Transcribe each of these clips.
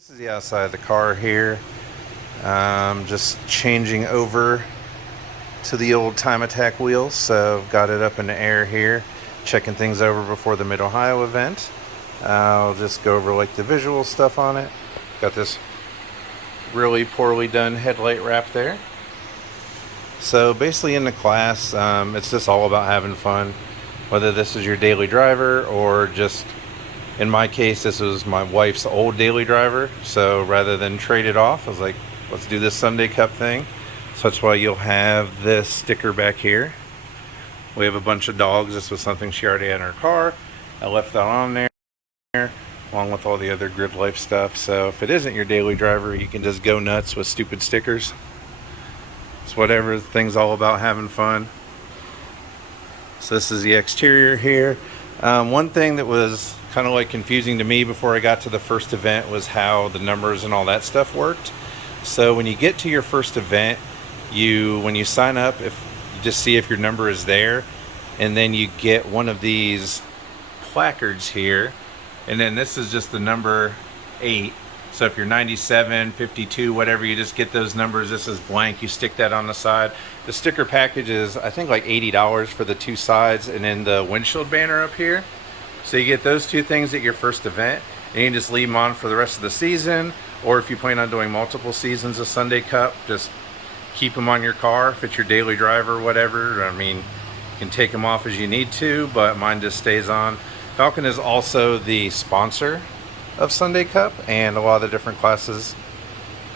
This is the outside of the car here. Just changing over to the old Time Attack wheels. So I've got it up in the air here, checking things over before the Mid-Ohio event. I'll just go over like the visual stuff on it. Got this really poorly done headlight wrap there. So basically in the class, it's just all about having fun. Whether this is your daily driver or just, in my case, this was my wife's old daily driver. So rather than trade it off, I was like, let's do this Sundae Cup thing. So that's why you'll have this sticker back here. We have a bunch of dogs. This was something she already had in her car. I left that on there along with all the other Gridlife stuff. So if it isn't your daily driver, you can just go nuts with stupid stickers. It's whatever, the thing's all about having fun. So this is the exterior here. One thing that was kind of like confusing to me before I got to the first event was how the numbers and all that stuff worked. So when you get to your first event, when you sign up, if you just see if your number is there, and then you get one of these placards here, and then this is just the number 8. So if you're 97, 52, whatever, you just get those numbers. This is blank. You stick that on the side. The sticker package is, I think, like $80 for the two sides, and then the windshield banner up here. So you get those two things at your first event, and you can just leave them on for the rest of the season. Or if you plan on doing multiple seasons of Sundae Cup, just keep them on your car. If it's your daily driver or whatever, I mean, you can take them off as you need to, but mine just stays on. Falcon is also the sponsor of Sundae Cup and a lot of the different classes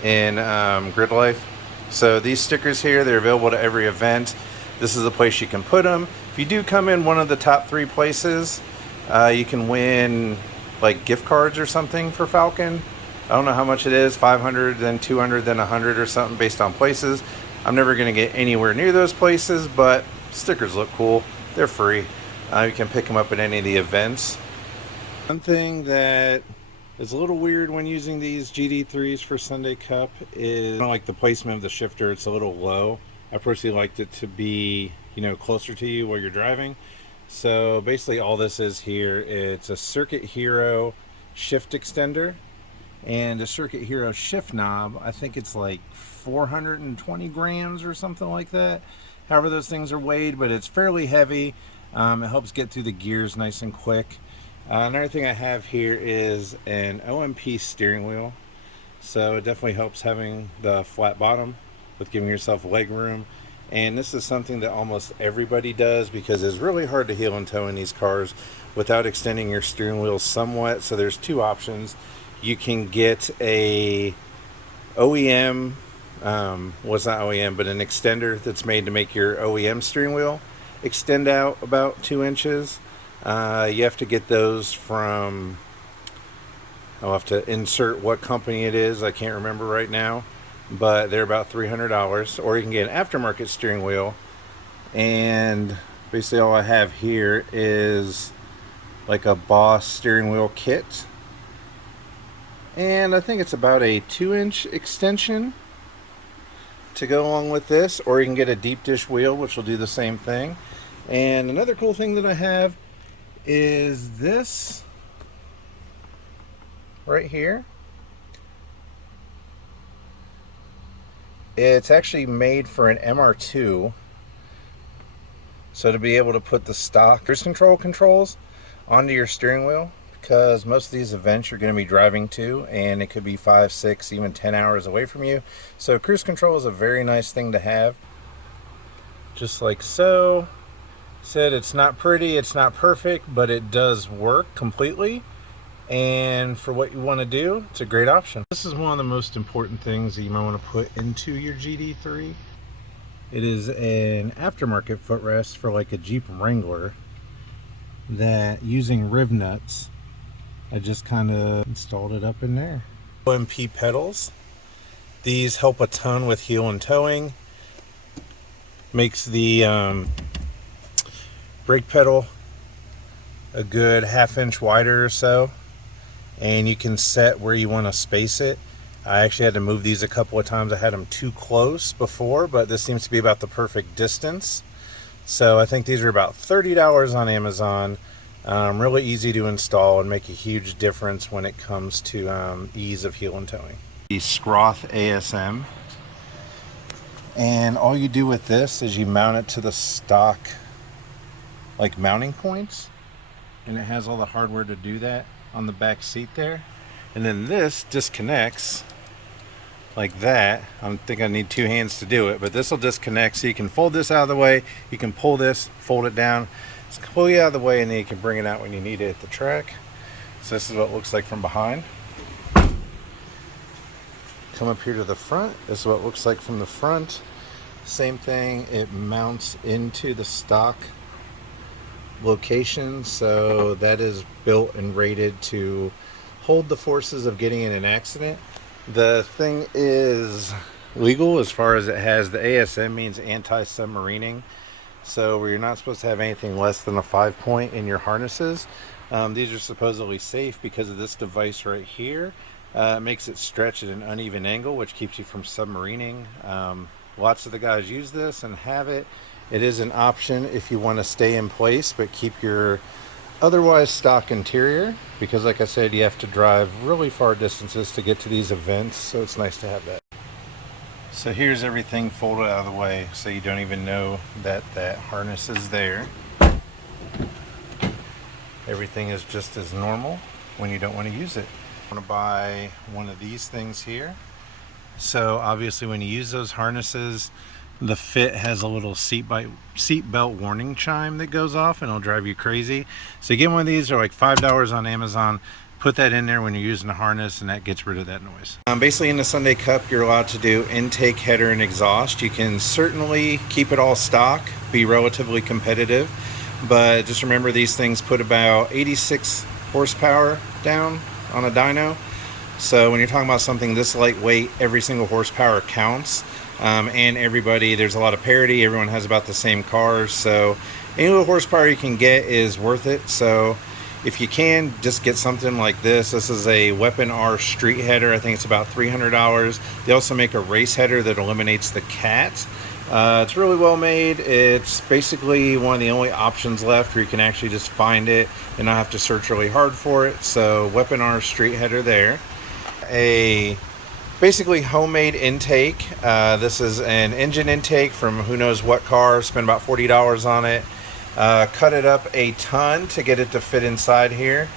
in Gridlife. So these stickers here, they're available to every event. This is the place you can put them. If you do come in one of the top 3 places, you can win like gift cards or something for Falcon. I don't know how much it is, 500, then 200, then 100 or something based on places. I'm never going to get anywhere near those places, but stickers look cool. They're free. You can pick them up at any of the events. One thing that is a little weird when using these GD3s for Sundae Cup is, I don't like the placement of the shifter. It's a little low. I personally liked it to be, closer to you while you're driving. So basically all this is here, it's a Circuit Hero shift extender and a Circuit Hero shift knob. I think it's like 420 grams or something like that. However those things are weighed, but it's fairly heavy. It helps get through the gears nice and quick. Another thing I have here is an OMP steering wheel. So it definitely helps having the flat bottom with giving yourself leg room. And this is something that almost everybody does because it's really hard to heel and toe in these cars without extending your steering wheel somewhat. So there's 2 options. You can get a OEM, well, it's not OEM, but an extender that's made to make your OEM steering wheel extend out about 2 inches. You have to get those from, I'll have to insert what company it is. I can't remember right now, but they're about $300. Or you can get an aftermarket steering wheel. And basically all I have here is like a Boss steering wheel kit. And I think it's about a 2-inch extension to go along with this. Or you can get a deep dish wheel, which will do the same thing. And another cool thing that I have is this right here. It's actually made for an MR2, so to be able to put the stock cruise control controls onto your steering wheel, because most of these events you're going to be driving to and it could be 5, 6, even 10 hours away from you. So cruise control is a very nice thing to have, just like so. Said it's not pretty, it's not perfect, but it does work completely, and for what you want to do, it's a great option. This is one of the most important things that you might want to put into your GD3. It is an aftermarket footrest for like a Jeep Wrangler that, using riv nuts, I just kind of installed it up in there. OMP pedals, these help a ton with heel and towing. Makes the brake pedal a good 1/2 inch wider or so, and you can set where you want to space it. I actually had to move these a couple of times. I had them too close before, but this seems to be about the perfect distance. So I think these are about $30 on Amazon. Really easy to install and make a huge difference when it comes to ease of heel and towing. The Scroth ASM, and all you do with this is you mount it to the stock like mounting points, and it has all the hardware to do that on the back seat there. And then this disconnects like that. I think I need two hands to do it, but this will disconnect, so you can fold this out of the way, you can pull this, fold it down, it's completely out of the way, and then you can bring it out when you need it at the track. So this is what it looks like from behind. Come up here to the front, this is what it looks like from the front. Same thing, it mounts into the stock location, so that is built and rated to hold the forces of getting in an accident. The thing is legal as far as it has the ASM, means anti-submarining, so where you're not supposed to have anything less than a 5-point in your harnesses. These are supposedly safe because of this device right here. It makes it stretch at an uneven angle, which keeps you from submarining. Lots of the guys use this and have it. It is an option if you want to stay in place but keep your otherwise stock interior, because like I said, you have to drive really far distances to get to these events, so it's nice to have that. So here's everything folded out of the way, so you don't even know that that harness is there. Everything is just as normal when you don't want to use it. I want to buy one of these things here. So obviously when you use those harnesses, the Fit has a little seat belt warning chime that goes off, and it'll drive you crazy. So you get one of these, they're like $5 on Amazon. Put that in there when you're using a harness, and that gets rid of that noise. Basically in the Sundae Cup, you're allowed to do intake, header, and exhaust. You can certainly keep it all stock, be relatively competitive, but just remember these things put about 86 horsepower down on a dyno. So when you're talking about something this lightweight, every single horsepower counts. And everybody, there's a lot of parity, everyone has about the same cars, so any little horsepower you can get is worth it. So if you can, just get something like this. This is a Weapon R street header. I think it's about $300. They also make a race header that eliminates the cat. It's really well made. It's basically one of the only options left where you can actually just find it and not have to search really hard for it. So Weapon R street header there. A basically homemade intake. This is an engine intake from who knows what car. Spent about $40 on it. Cut it up a ton to get it to fit inside here.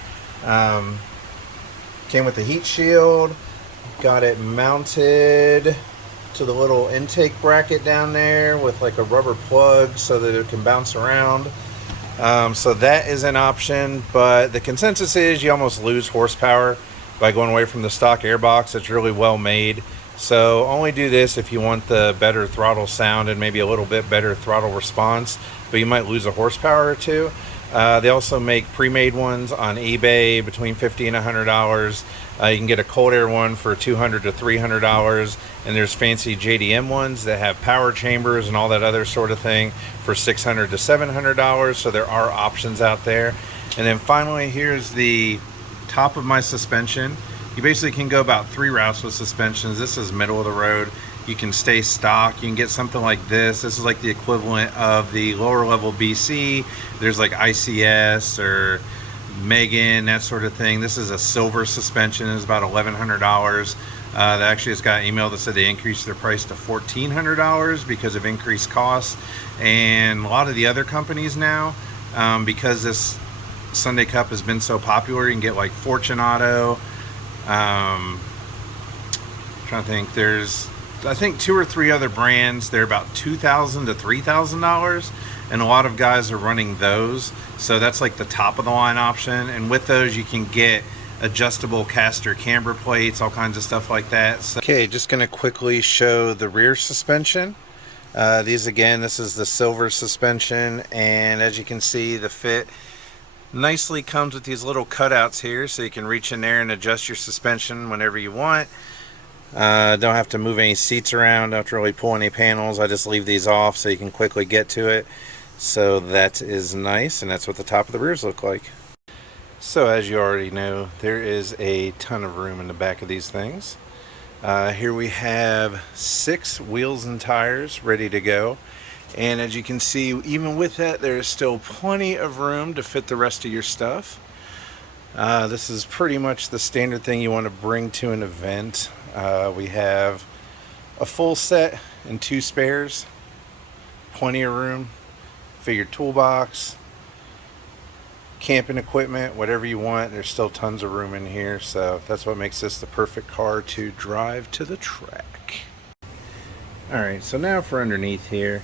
Came with the heat shield. Got it mounted to the little intake bracket down there with like a rubber plug so that it can bounce around. So that is an option, but the consensus is you almost lose horsepower by going away from the stock airbox. It's really well made, so only do this if you want the better throttle sound and maybe a little bit better throttle response, but you might lose a horsepower or two. They also make pre-made ones on eBay between $50 and $100. You can get a cold air one for $200 to $300, and there's fancy JDM ones that have power chambers and all that other sort of thing for $600 to $700. So there are options out there. And then finally, here's the top of my suspension. You basically can go about 3 routes with suspensions. This is middle of the road. You can stay stock. You can get something like this. This is like the equivalent of the lower level BC. There's like ICS or Megan, that sort of thing. This is a silver suspension. It's about $1,100. They actually just got an email that said they increased their price to $1,400 because of increased costs. And a lot of the other companies now, because this Sundae Cup has been so popular, you can get like Fortunato. Trying to think, there's I think 2 or 3 other brands. They're about $2,000 to $3,000, and a lot of guys are running those. So that's like the top of the line option. And with those, you can get adjustable caster camber plates, all kinds of stuff like that. So, okay, just going to quickly show the rear suspension. These again, this is the silver suspension, and as you can see, the Fit nicely comes with these little cutouts here, so you can reach in there and adjust your suspension whenever you want. Don't have to move any seats around, don't have to really pull any panels. I just leave these off so you can quickly get to it. So that is nice, and that's what the top of the rears look like. So as you already know, there is a ton of room in the back of these things. Here we have 6 wheels and tires ready to go. And as you can see, even with that, there's still plenty of room to fit the rest of your stuff. This is pretty much the standard thing you want to bring to an event. We have a full set and 2 spares, plenty of room, fit your toolbox, camping equipment, whatever you want. There's still tons of room in here, so that's what makes this the perfect car to drive to the track. Alright, so now for underneath here.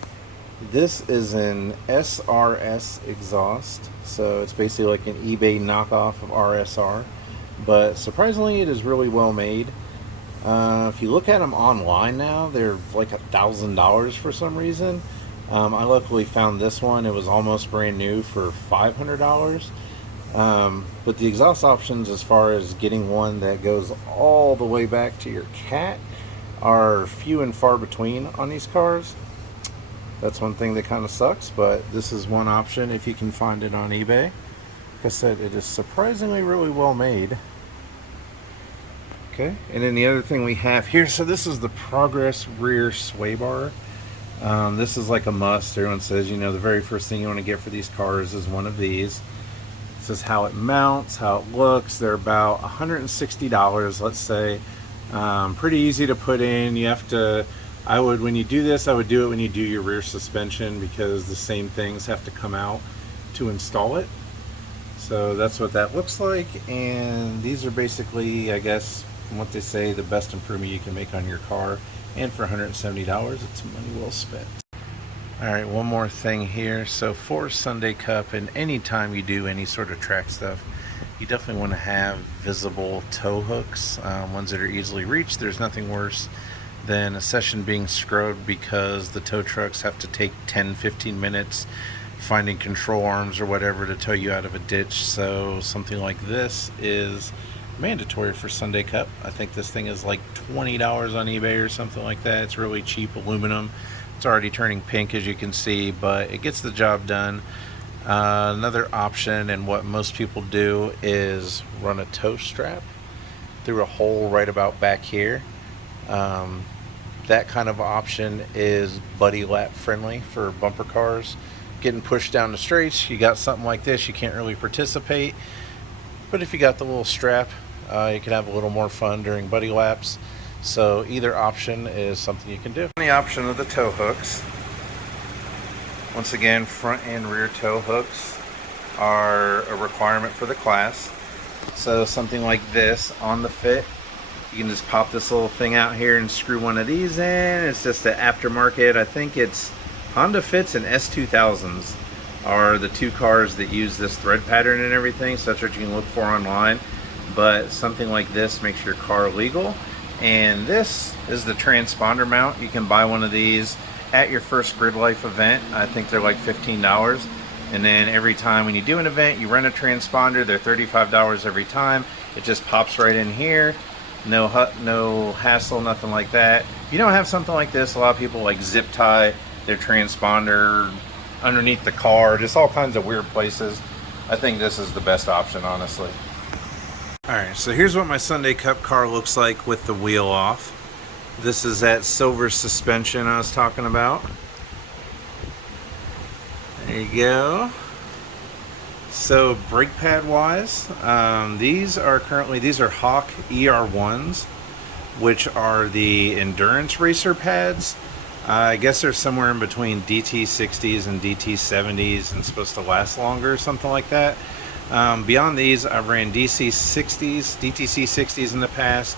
This is an SRS exhaust, so it's basically like an eBay knockoff of RSR, but surprisingly it is really well made. If you look at them online now, they're like $1,000 for some reason. I luckily found this one. It was almost brand new for $500. But the exhaust options, as far as getting one that goes all the way back to your cat, are few and far between on these cars. That's one thing that kind of sucks, but this is one option if you can find it on eBay. Like I said, it is surprisingly really well made. Okay, and then the other thing we have here, so this is the Progress rear sway bar. This is like a must. Everyone says, you know, the very first thing you want to get for these cars is one of these. This is how it mounts, how it looks. They're about $160, let's say. Pretty easy to put in. You have to, when you do this, I would do it when you do your rear suspension, because the same things have to come out to install it. So that's what that looks like, and these are basically, I guess, from what they say, the best improvement you can make on your car, and for $170, it's money well spent. Alright, one more thing here. So for Sundae Cup, and anytime you do any sort of track stuff, you definitely want to have visible tow hooks, ones that are easily reached. There's nothing worse than a session being scrubbed because the tow trucks have to take 10-15 minutes finding control arms or whatever to tow you out of a ditch. So something like this is mandatory for Sundae Cup. I think this thing is like $20 on eBay or something like that. It's really cheap aluminum. It's already turning pink, as you can see, but it gets the job done. Another option, and what most people do, is run a tow strap through a hole right about back here. That kind of option is buddy lap friendly for bumper cars. Getting pushed down the straights, you got something like this, you can't really participate. But if you got the little strap, you can have a little more fun during buddy laps. So either option is something you can do. The option of the tow hooks. Once again, front and rear tow hooks are a requirement for the class. So something like this on the fit, you can just pop this little thing out here and screw one of these in. It's just an aftermarket. I think it's Honda Fits and S2000s are the 2 cars that use this thread pattern and everything, so that's what you can look for online. But something like this makes your car legal. And this is the transponder mount. You can buy one of these at your first Gridlife event. I think they're like $15. And then every time when you do an event, you rent a transponder. They're $35 every time. It just pops right in here. No hassle, nothing like that. If you don't have something like this, a lot of people like zip tie their transponder underneath the car, just all kinds of weird places. I think this is the best option, honestly. Alright, so here's what my Sundae Cup car looks like with the wheel off. This is that silver suspension I was talking about. There you go. So brake pad wise, these are Hawk ER1s, which are the endurance racer pads. I guess they're somewhere in between DT60s and DT70s and supposed to last longer or something like that. Beyond these, I've ran DTC 60s in the past,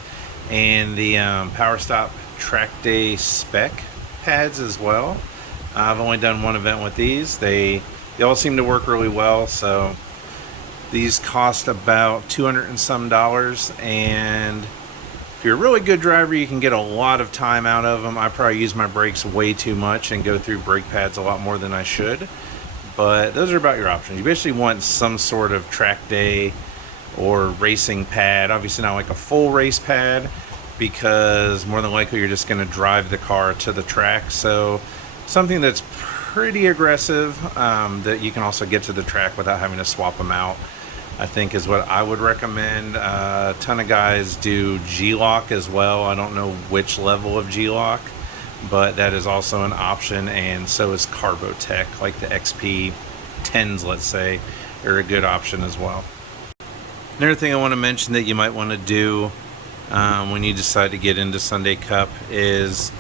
and the Power Stop Track Day Spec pads as well. I've only done one event with these. They all seem to work really well. So these cost about $200 and some, and if you're a really good driver, you can get a lot of time out of them. I probably use my brakes way too much and go through brake pads a lot more than I should. But those are about your options. You basically want some sort of track day or racing pad. Obviously not like a full race pad, because more than likely you're just going to drive the car to the track. So something that's pretty aggressive, that you can also get to the track without having to swap them out, I think is what I would recommend. A ton of guys do G-Lock as well. I don't know which level of G-Lock, but that is also an option, and so is Carbotech, like the XP 10s, let's say, are a good option as well. Another thing I want to mention that you might want to do when you decide to get into Sundae Cup is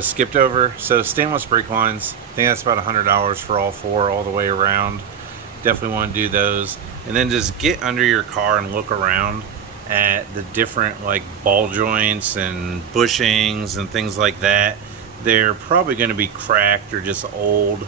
skipped over. So stainless brake lines, I think that's about $100 for all four, all the way around. Definitely want to do those. And then just get under your car and look around at the different like ball joints and bushings and things like that. They're probably going to be cracked or just old.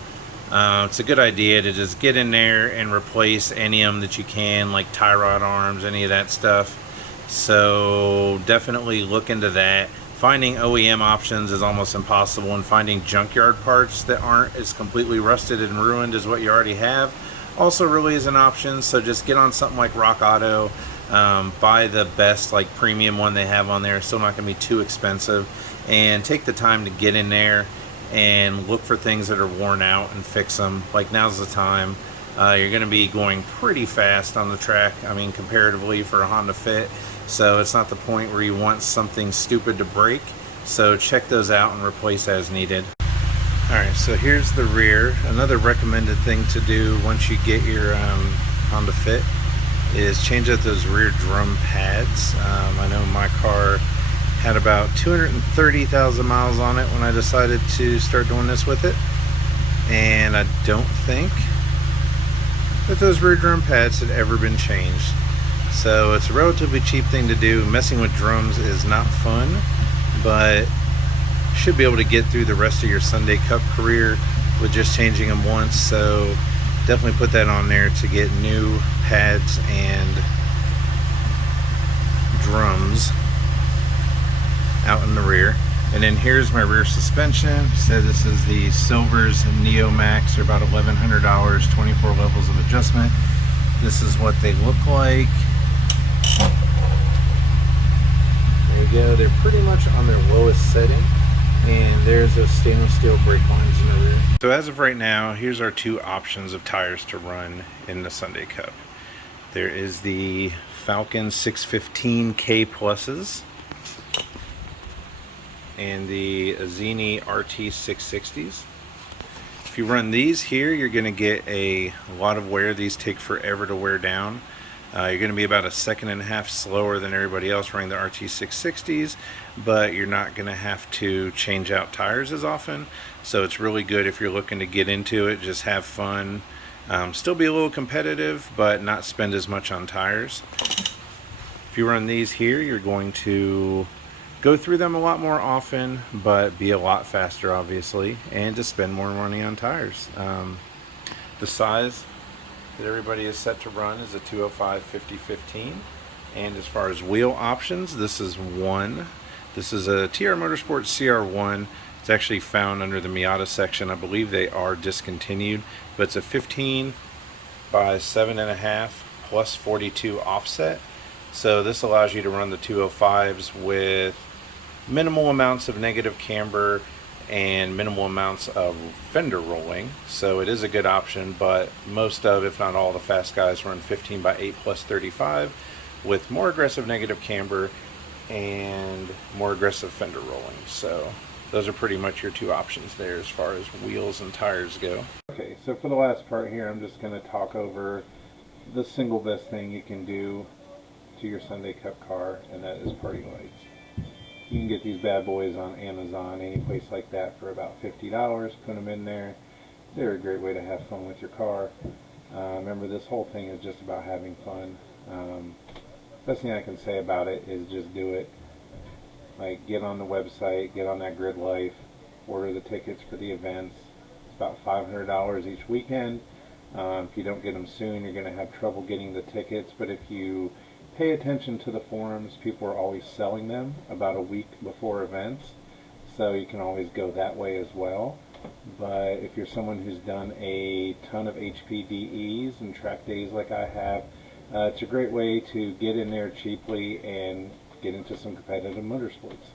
It's a good idea to just get in there and replace any of them that you can, like tie rod arms, any of that stuff. So definitely look into that. Finding OEM options is almost impossible, and finding junkyard parts that aren't as completely rusted and ruined as what you already have also really is an option. So just get on something like Rock Auto, buy the best like premium one they have on there. It's still not going to be too expensive, and take the time to get in there and look for things that are worn out and fix them. Like, now's the time. You're going to be going pretty fast on the track, I mean, comparatively for a Honda Fit, so it's not the point where you want something stupid to break. So check those out and replace as needed. Alright, so here's the rear. Another recommended thing to do once you get your Honda Fit is change out those rear drum pads. I know my car had about 230,000 miles on it when I decided to start doing this with it, and I don't think that those rear drum pads had ever been changed. So it's a relatively cheap thing to do. Messing with drums is not fun, but should be able to get through the rest of your Sundae Cup career with just changing them once. So definitely put that on there to get new pads and drums out in the rear. And then here's my rear suspension. So this is the Silver's Neo Max. They're about $1,100, 24 levels of adjustment. This is what they look like. There you go. They're pretty much on their lowest setting. And there's those stainless steel brake lines in the rear. So as of right now, here's our two options of tires to run in the Sundae Cup. There is the Falcon 615K Pluses and the Azini RT 660s. If you run these here, you're going to get a lot of wear. These take forever to wear down. You're going to be about a second and a half slower than everybody else running the RT 660s, but you're not going to have to change out tires as often. So it's really good if you're looking to get into it, just have fun, still be a little competitive, but not spend as much on tires. If you run these here, you're going to go through them a lot more often, but be a lot faster, obviously, and to spend more money on tires. The size that everybody is set to run is a 205/50/15, and as far as wheel options, this is one. This is a TR Motorsports CR1. It's actually found under the Miata section. I believe they are discontinued, but it's a 15 by 7.5 plus 42 offset. So this allows you to run the 205s with minimal amounts of negative camber and minimal amounts of fender rolling. So it is a good option, but most of, if not all, the fast guys run 15 by 8 plus 35 with more aggressive negative camber and more aggressive fender rolling. So those are pretty much your two options there as far as wheels and tires go. Okay, so for the last part here, I'm just going to talk over the single best thing you can do to your Sundae Cup car, and that is party lights. You can get these bad boys on Amazon, any place like that, for about $50. Put them in there. They're a great way to have fun with your car. Remember, this whole thing is just about having fun. Best thing I can say about it is just do it. Like, get on the website, get on that Gridlife, order the tickets for the events. It's about $500 each weekend. If you don't get them soon, you're going to have trouble getting the tickets, but if you pay attention to the forums, people are always selling them about a week before events, so you can always go that way as well. But if you're someone who's done a ton of HPDEs and track days like I have, it's a great way to get in there cheaply and get into some competitive motorsports.